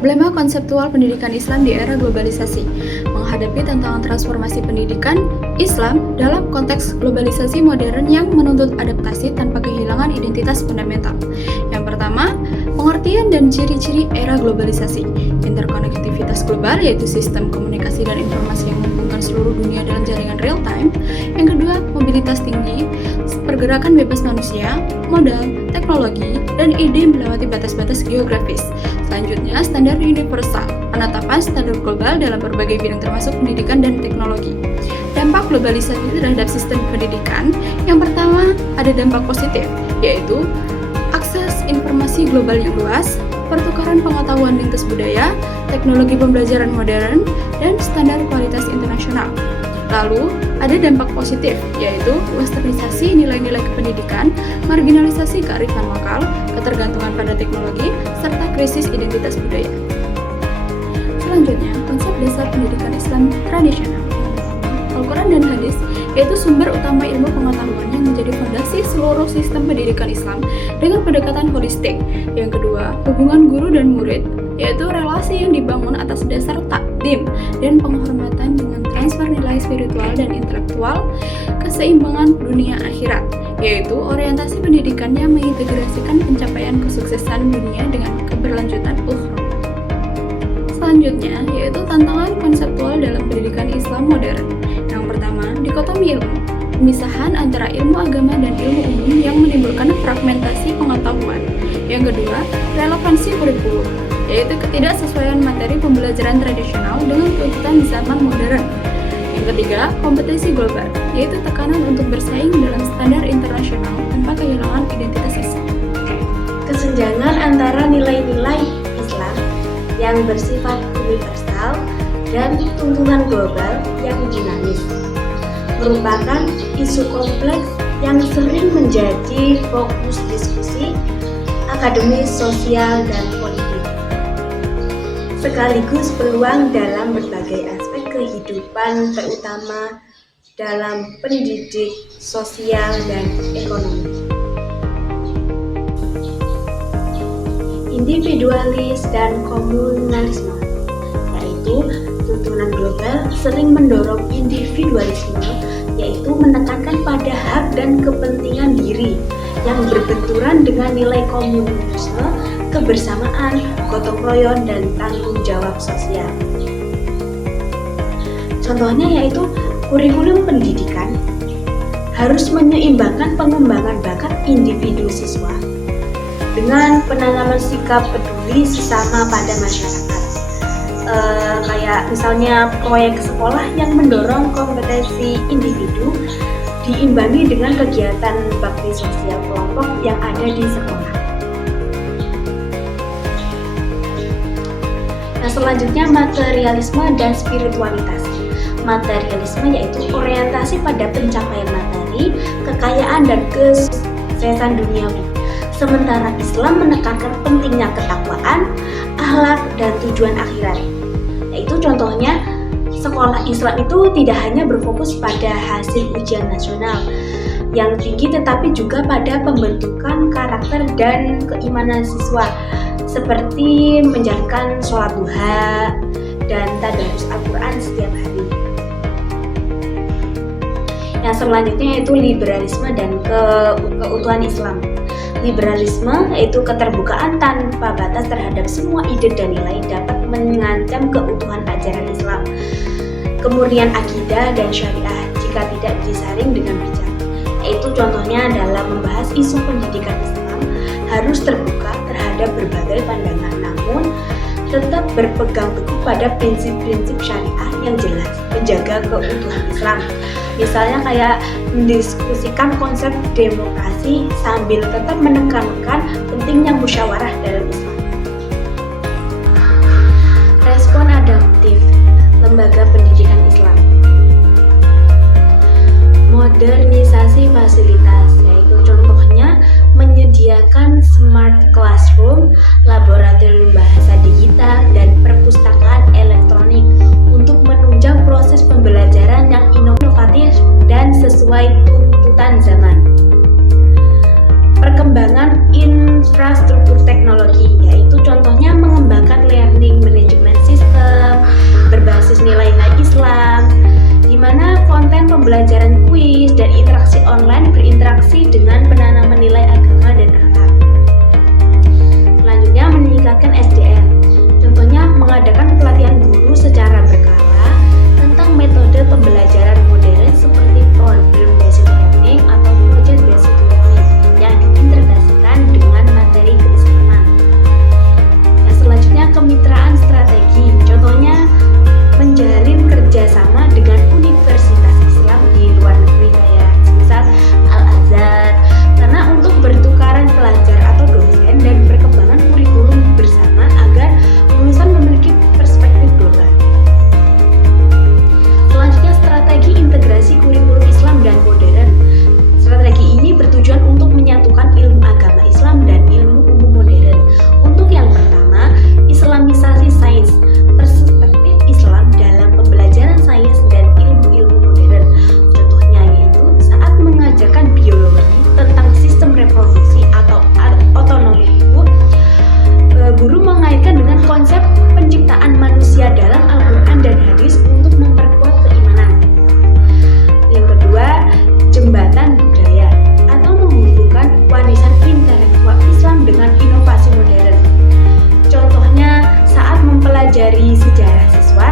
Problema konseptual pendidikan Islam di era globalisasi. Menghadapi tantangan transformasi pendidikan Islam dalam konteks globalisasi modern yang menuntut adaptasi tanpa kehilangan identitas fundamental. Yang pertama, pengertian dan ciri-ciri era globalisasi. Interkonektivitas global yaitu sistem komunikasi dan informasi yang menghubungkan seluruh dunia dalam jaringan real time. Yang kedua, mobilitas tinggi, pergerakan bebas manusia, modal, teknologi, dan ide melewati batas-batas geografis. Selanjutnya, standar universal, penetapan standar global dalam berbagai bidang termasuk pendidikan dan teknologi. Dampak globalisasi terhadap sistem pendidikan. Yang pertama, ada dampak positif, yaitu akses informasi global yang luas, pertukaran pengetahuan lintas budaya, teknologi pembelajaran modern, dan standar kualitas internasional. Lalu, ada dampak positif, yaitu westernisasi nilai-nilai kependidikan, marginalisasi kearifan lokal, ketergantungan pada teknologi, serta krisis identitas budaya. Selanjutnya, konsep dasar pendidikan Islam tradisional. Al-Quran dan hadis, yaitu sumber utama ilmu pengetahuan yang menjadi fondasi seluruh sistem pendidikan Islam dengan pendekatan holistik. Yang kedua, hubungan guru dan murid, yaitu relasi yang dibangun atas dasar takdim dan penghormatan dengan transfer nilai spiritual dan intelektual, keseimbangan dunia akhirat, yaitu orientasi pendidikan yang mengintegrasikan pencapaian kesuksesan dunia dengan keberlanjutan ukhra. Selanjutnya, yaitu tantangan konseptual dalam pendidikan Islam modern. Yang pertama, dikotomi ilmu, pemisahan antara ilmu agama dan ilmu umum yang menimbulkan fragmentasi pengetahuan. Yang kedua, relevansi kurikulum, yaitu ketidaksesuaian materi pembelajaran tradisional dengan tuntutan zaman modern. Yang ketiga, kompetisi global, yaitu tekanan untuk bersaing dalam standar internasional tanpa kehilangan identitas Islam. Kesenjangan antara nilai-nilai Islam yang bersifat universal dan tuntunan global yang dinamis merupakan isu kompleks yang sering menjadi fokus diskusi akademis, sosial, dan politik, sekaligus peluang dalam berbagai aspek kehidupan, terutama dalam pendidik, sosial, dan ekonomi. Individualis dan komunalisme, yaitu tuntunan global sering mendorong individualisme, yaitu menekankan pada hak dan kepentingan diri yang berbenturan dengan nilai komunisme, kebersamaan, gotong royong, dan tanggung jawab sosial. Contohnya yaitu kurikulum pendidikan harus menyeimbangkan pengembangan bakat individu siswa dengan penanaman sikap peduli sesama pada masyarakat. Kayak misalnya proyek sekolah yang mendorong kompetensi individu diimbangi dengan kegiatan bakti sosial kelompok yang ada di sekolah. Nah, selanjutnya materialisme dan spiritualitas. Materialisme yaitu orientasi pada pencapaian materi, kekayaan, dan kesuksesan duniawi. Sementara Islam menekankan pentingnya ketakwaan, akhlak, dan tujuan akhirat. Yaitu contohnya, sekolah Islam itu tidak hanya berfokus pada hasil ujian nasional yang tinggi, tetapi juga pada pembentukan karakter dan keimanan siswa, seperti menjalankan sholat duha dan tadarus Al-Quran setiap hari. Yang selanjutnya yaitu liberalisme dan keutuhan Islam. Liberalisme yaitu keterbukaan tanpa batas terhadap semua ide dan nilai dapat mengancam keutuhan ajaran Islam, kemurnian akidah dan syariah jika tidak disaring dengan bijak. Yaitu contohnya dalam membahas isu pendidikan Islam harus terbuka terhadap berbagai pandangan, namun tetap berpegang teguh pada prinsip-prinsip syariah yang jelas, menjaga keutuhan Islam. Misalnya kayak mendiskusikan konsep demokrasi sambil tetap menekankan pentingnya musyawarah dalam Islam. Respon adaptif lembaga pendidikan Islam. Modernisasi fasilitas, yaitu contohnya menyediakan smart classroom, laboratorium bahasa digital, dan perpustakaan elektronik untuk menunjang proses pembelajaran yang inovatif dan sesuai tuntutan zaman. Perkembangan infrastruktur teknologi, yaitu contohnya mengembangkan learning pembelajaran kuis dan interaksi online berinteraksi dengan penanaman nilai agama dan akhlak. Selanjutnya, meningkatkan SDM. Contohnya, mengadakan pelatihan guru secara berkala tentang metode pembelajaran modern seperti problem-based learning atau project-based learning yang diintegrasikan dengan materi keislaman. Yang selanjutnya, kemitraan strategi. Contohnya, menjalin kerjasama dengan universitas Islam di luar negeri kayak misal Al-Azhar, karena untuk bertukaran pelajar atau dosen dan perkembangan kurikulum bersama agar lulusan memiliki perspektif global. Selanjutnya, strategi integrasi kurikulum Islam dan modern. Strategi ini bertujuan untuk menyatukan ilmu agama Islam dan ilmu umum modern. Untuk yang pertama, Islamisasi sains, perspektif Islam dalam pembelajaran sains dan ilmu-ilmu modern. Contohnya yaitu saat mengajarkan biologi tentang sistem reproduksi atau otonomi ibu, guru mengaitkan dengan konsep penciptaan manusia dalam Al-Quran dan hadis untuk memperkuat keimanan. Yang kedua, jembatan budaya atau menghubungkan warisan intelektual Islam dengan inovasi modern. Contohnya, saat mempelajari sejarah siswa,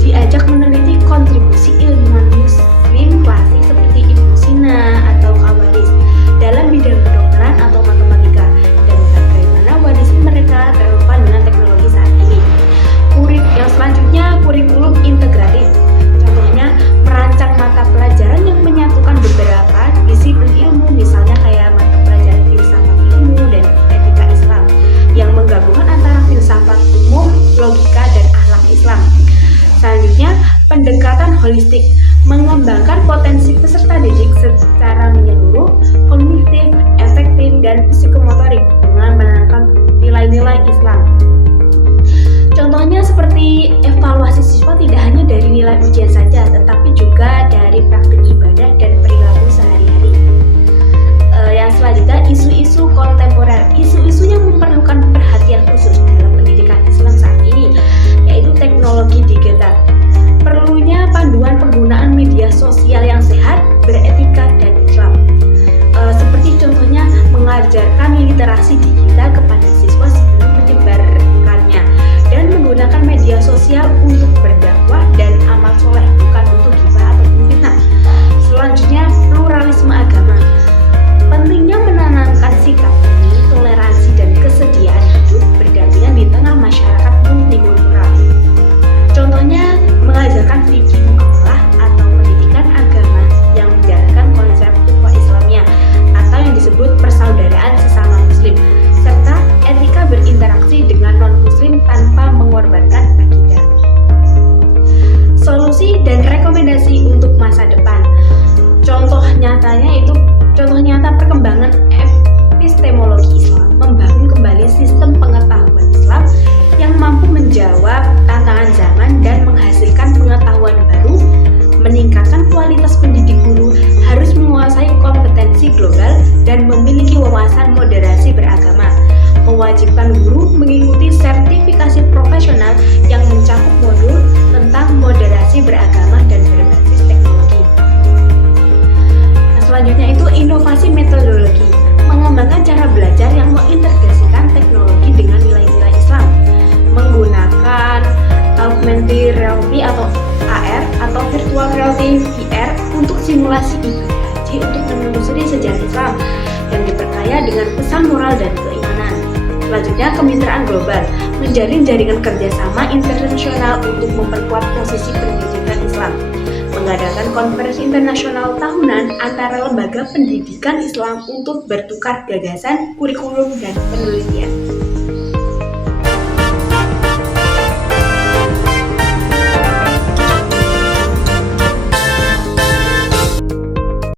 diajak meneliti kontribusi ilmuwan muslim klasik seperti Ibnu Sina atau Khawarizm dalam bidang kedokteran atau matematika dan bagaimana warisan mereka relevan dengan teknologi saat ini. Yang selanjutnya, kurikulum integratif. Contohnya, merancang mata pelajaran yang menyatukan beberapa disiplin ilmu, misalnya kayak mata pelajaran filsafat ilmu dan etika Islam, yang menggabungkan antara filsafat umum, logika, dan akhlak Islam. Selanjutnya, pendekatan holistik, mengembangkan potensi peserta didik secara menyeluruh, kognitif, efektif, dan psikomotorik dengan menanamkan nilai-nilai Islam. Contohnya seperti evaluasi siswa tidak hanya dari nilai ujian saja, tetapi juga dari praktik ibadah dan perilaku sehari-hari. Yang selanjutnya, isu-isu kontemporer, isu-isu yang memerlukan perhatian khusus dalam pendidikan Islam saat ini, yaitu teknologi digital. Perlunya panduan penggunaan media sosial yang sehat, beretika, dan Islam. Seperti contohnya, mengajarkan literasi digital kepada siswa sebelum menyebarkannya, dan menggunakan media sosial untuk berdakwah dan amal soleh, bukan untuk ghibah atau fitnah. Selanjutnya, pluralisme agama. Pentingnya menanamkan sikap ini, toleransi, dan kesediaan hidup berdampingan di tengah masyarakat multikultural. Contohnya, mengajarkan fikih muamalah atau pendidikan agama yang menjalankan konsep ukhuwah Islamiyah atau yang disebut persaudaraan sesama muslim, serta etika berinteraksi dengan non-muslim tanpa mengorbankan akidah. Solusi dan rekomendasi untuk masa depan. Contoh nyata perkembangan epistemologi Islam, membangun kembali sistem pengetahuan Islam yang mampu menjawab tantangan zaman dan menghasilkan pengetahuan baru, meningkatkan kualitas pendidik guru, harus menguasai kompetensi global dan memiliki wawasan moderasi beragama, mewajibkan guru mengikuti sertifikasi profesional yang mencakup modul tentang moderasi beragama dan berbasis teknologi. Selanjutnya itu inovasi metodologi, mengembangkan cara belajar yang mengintegrasikan teknologi dengan nilai-nilai Islam, menggunakan augmented reality atau AR atau virtual reality VR untuk simulasi ibadah haji untuk menelusuri sejarah Islam yang diperkaya dengan pesan moral dan keimanan. Selanjutnya, kemitraan global, menjalin jaringan kerjasama internasional untuk memperkuat posisi pendidikan Islam, mengadakan konferensi internasional tahunan antara lembaga pendidikan Islam untuk bertukar gagasan, kurikulum, dan penelitian.